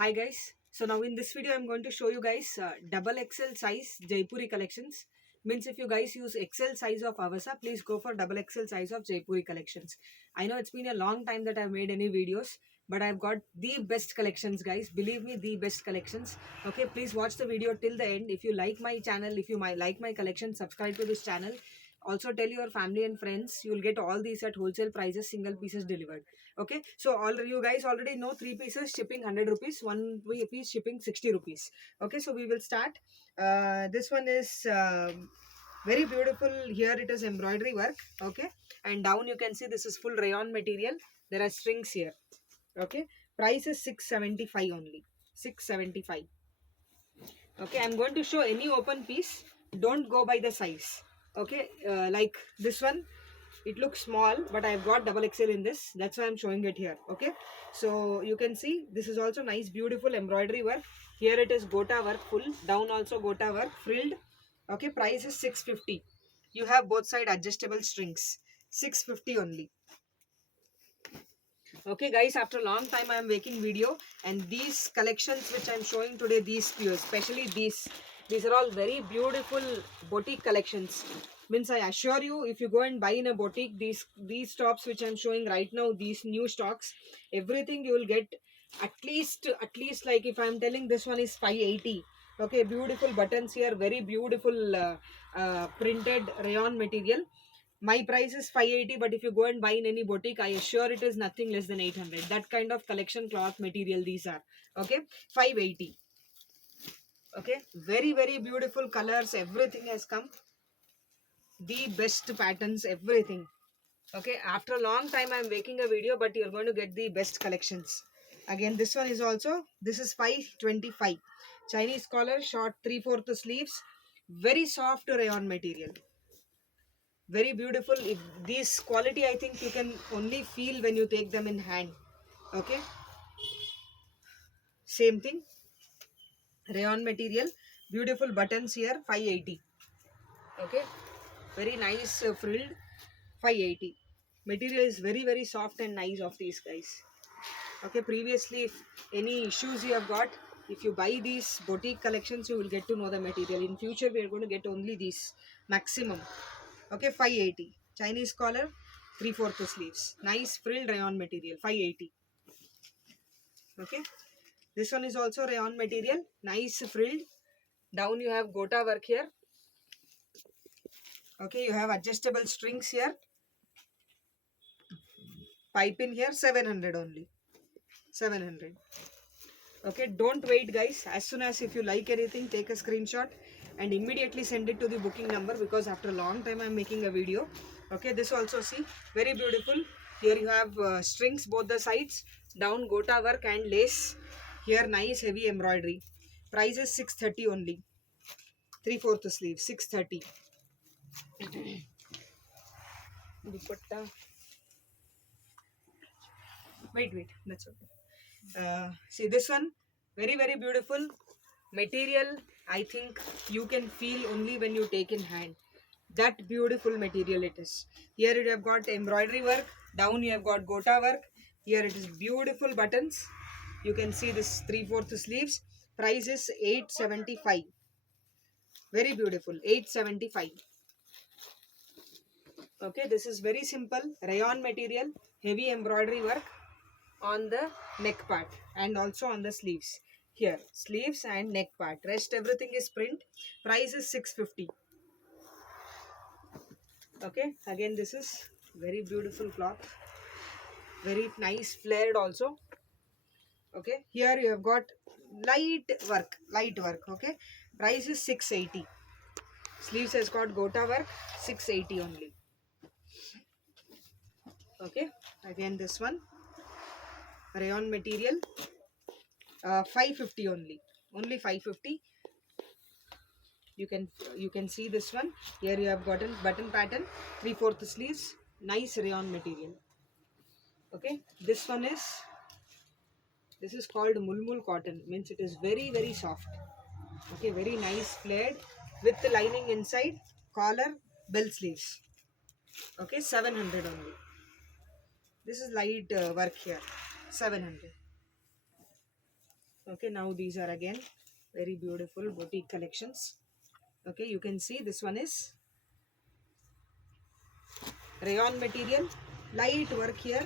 Hi guys. So now in this video I'm going to show you guys double XL size Jaipuri collections. Means if you guys use XL size of Avasa, please go for double XL size of Jaipuri collections. I know it's been a long time that I've made any videos, but I've got the best collections, guys. Believe me, the best collections. Okay, please watch the video till the end. If you like my channel, if you like my collection, subscribe to this channel. Also tell your family and friends. You will get all these at wholesale prices, single pieces delivered. Okay, so all you guys already know, three pieces shipping 100 rupees, one piece shipping 60 rupees. Okay, so we will start. This one is very beautiful. Here it is embroidery work. Okay, and down you can see this is full rayon material. There are strings here. Okay, price is 675 only. 675. Okay, I'm going to show any open piece. Don't go by the size. Okay, like this one, it looks small, but I've got double XL in this. That's why I'm showing it here. Okay, so you can see this is also nice, beautiful embroidery work. Here it is gota work full. Down also gota work frilled. Okay, price is 650. You have both side adjustable strings. 650 only. Okay guys, after a long time I am making video, and these collections which I am showing today, these especially these are all very beautiful boutique collections. Means I assure you, if you go and buy in a boutique, these tops which I am showing right now, these new stocks, everything you will get at least like, if I am telling this one is 580. Okay, beautiful buttons here, very beautiful printed rayon material. My price is 580, but if you go and buy in any boutique, I assure it is nothing less than 800. That kind of collection cloth material these are. Okay, 580. Okay, very beautiful colors, everything has come, the best patterns, everything. Okay, after a long time I'm making a video, but you're going to get the best collections. Again, this one is also, this is 525. Chinese collar, short 3/4 sleeves, very soft rayon material, very beautiful. If this quality, I think you can only feel when you take them in hand. Okay, same thing, rayon material, beautiful buttons here, 580. Okay, very nice frilled, 580. Material is very soft and nice of these guys. Okay, previously if any issues you have got, if you buy these boutique collections, you will get to know the material. In future we are going to get only these maximum. Okay, 580. Chinese collar, 3/4 sleeves, nice frilled rayon material, 580. Okay, this one is also rayon material, nice frilled. Down you have gota work here. Okay, you have adjustable strings here, pipe in here, 700 only. 700. Okay, don't wait guys. As soon as, if you like anything, take a screenshot and immediately send it to the booking number, because after a long time I'm making a video. Okay, this also, see, very beautiful. Here you have strings both the sides, down gota work and lace. Here nice heavy embroidery. Price is 630 only. 3/4 sleeve, 630. Dupatta. Wait, that's okay. See this one, very beautiful material. I think you can feel only when you take in hand. That beautiful material it is. Here you have got embroidery work, down you have got gota work. Here it is beautiful buttons. You can see this 3/4 sleeves. Price is 875. Very beautiful, 875. Okay, this is very simple rayon material, heavy embroidery work on the neck part and also on the sleeves. Here sleeves and neck part, rest everything is print. Price is 650. Okay, again this is very beautiful cloth, very nice flared also. Okay, here you have got light work. Okay, price is 680. Sleeves has got gota work, 680 only. Okay, again this one rayon material, 550 only 550. You can see this one. Here you have gotten button pattern, 3/4 sleeves, nice rayon material. Okay, this is called mulmul cotton, means it is very soft. Okay, very nice flared with the lining inside, collar, bell sleeves. Okay, 700 only. This is light work here, 700. Okay, now these are again very beautiful boutique collections. Okay, you can see this one is rayon material, light work here,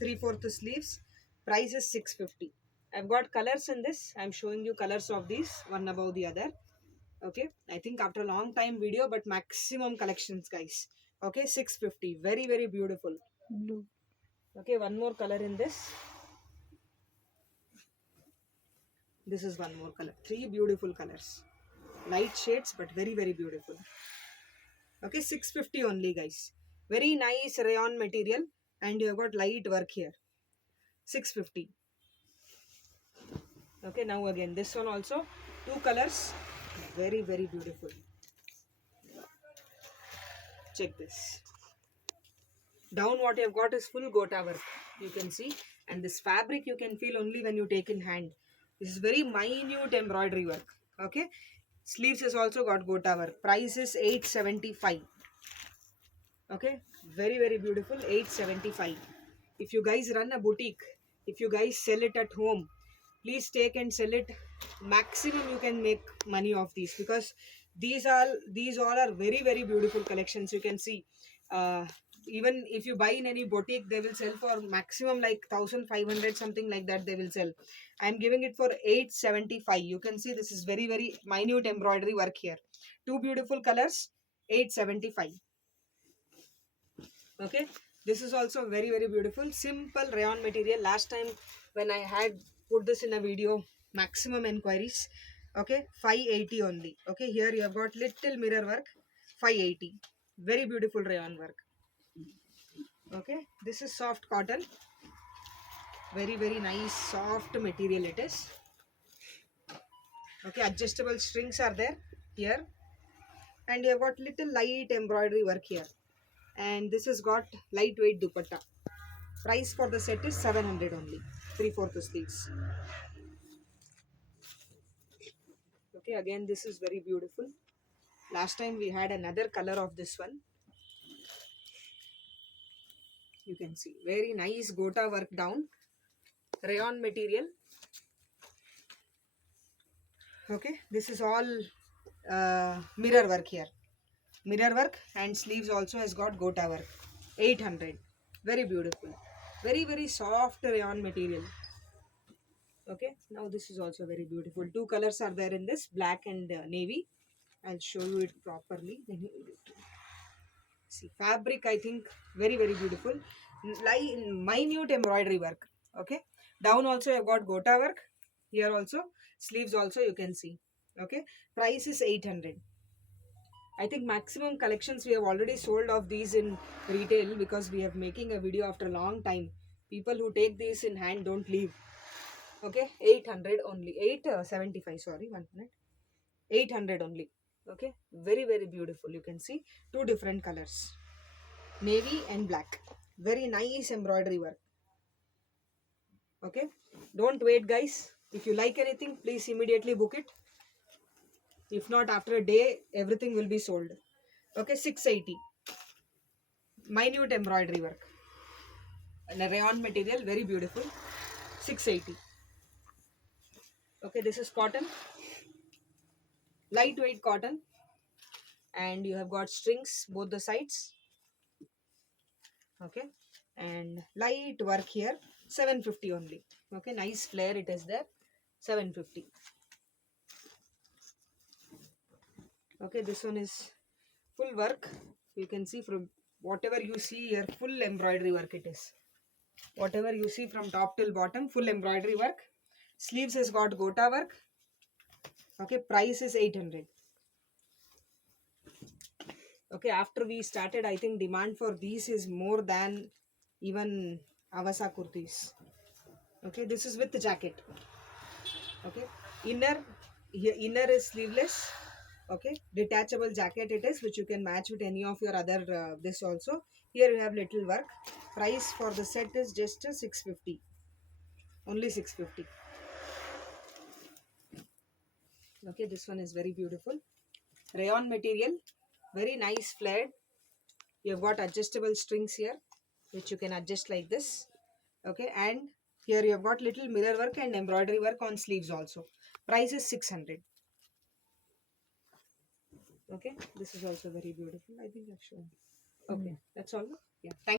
3/4 sleeves. Price is 650. I've got colors in this. I'm showing you colors of these one above the other. Okay, I think after a long time video, but maximum collections, guys. Okay, 650. Very, very beautiful. Blue. Okay, one more color in this. This is one more color. Three beautiful colors. Light shades, but very, very beautiful. Okay, 650 only, guys. Very nice rayon material, and you have got light work here. 650. Okay, now again this one also, two colors, very, very beautiful. Check this. Down what you have got is full gota work, you can see, and this fabric you can feel only when you take in hand. This is very minute embroidery work. Okay, sleeves has also got gota work. Price is 875. Okay, very, very beautiful. 875. If you guys run a boutique, if you guys sell it at home, please take and sell it. Maximum you can make money off these, because these all are very, very beautiful collections. You can see, uh, even if you buy in any boutique, they will sell for maximum like 1500, something like that they will sell. I'm giving it for 875. You can see this is very, very minute embroidery work here. Two beautiful colors, 875. Okay, this is also very, very beautiful simple rayon material. Last time when I had put this in a video, maximum enquiries. Okay, 580 only. Okay, here you have got little mirror work, 580. Very beautiful rayon work. Okay, this is soft cotton, very, very nice soft material it is. Okay, adjustable strings are there here, and you have got little light embroidery work here, and this has got lightweight dupatta. Price for the set is 700 only. 3/4 sleeves. Okay, again this is very beautiful. Last time we had another color of this one. You can see very nice gota work down. Rayon material. Okay, this is all mirror work here. Mirror work, and sleeves also has got gota work. 800. Very beautiful. Very, very soft rayon material. Okay, now this is also very beautiful. Two colors are there in this, black and navy. I'll show you it properly. Then you will see fabric. I think very, very beautiful. Minute embroidery work. Okay, down also I've got gota work. Here also sleeves also you can see. Okay, price is 800. I think maximum collections we have already sold of these in retail, because we are making a video after a long time. People who take these in hand don't leave. Okay, 800 only. 875. Sorry, 1 minute. 800 only. Okay, very, very beautiful. You can see two different colors, navy and black. Very nice embroidery work. Okay, don't wait, guys. If you like anything, please immediately book it. If not, after a day everything will be sold. Okay, 680. Minute embroidery work and a rayon material, very beautiful. 680. Okay, this is cotton, lightweight cotton, and you have got strings both the sides. Okay, and light work here, 750 only. Okay, nice flare it is there, 750. Okay, this one is full work. You can see from whatever you see here, full embroidery work it is. Whatever you see from top till bottom, full embroidery work. Sleeves has got gota work. Okay, price is 800. Okay, after we started, I think demand for these is more than even Avasa kurtis. Okay, this is with the jacket. Okay, inner, here inner is sleeveless. Okay, detachable jacket it is, which you can match with any of your other this also. Here you have little work. Price for the set is just 650. Only 650. Okay, this one is very beautiful. Rayon material, very nice flared. You have got adjustable strings here, which you can adjust like this. Okay, and Here you have got little mirror work and embroidery work on sleeves also. Price is 600. Okay, this is also very beautiful. I think I've shown. Okay, that's all. Yeah. Thank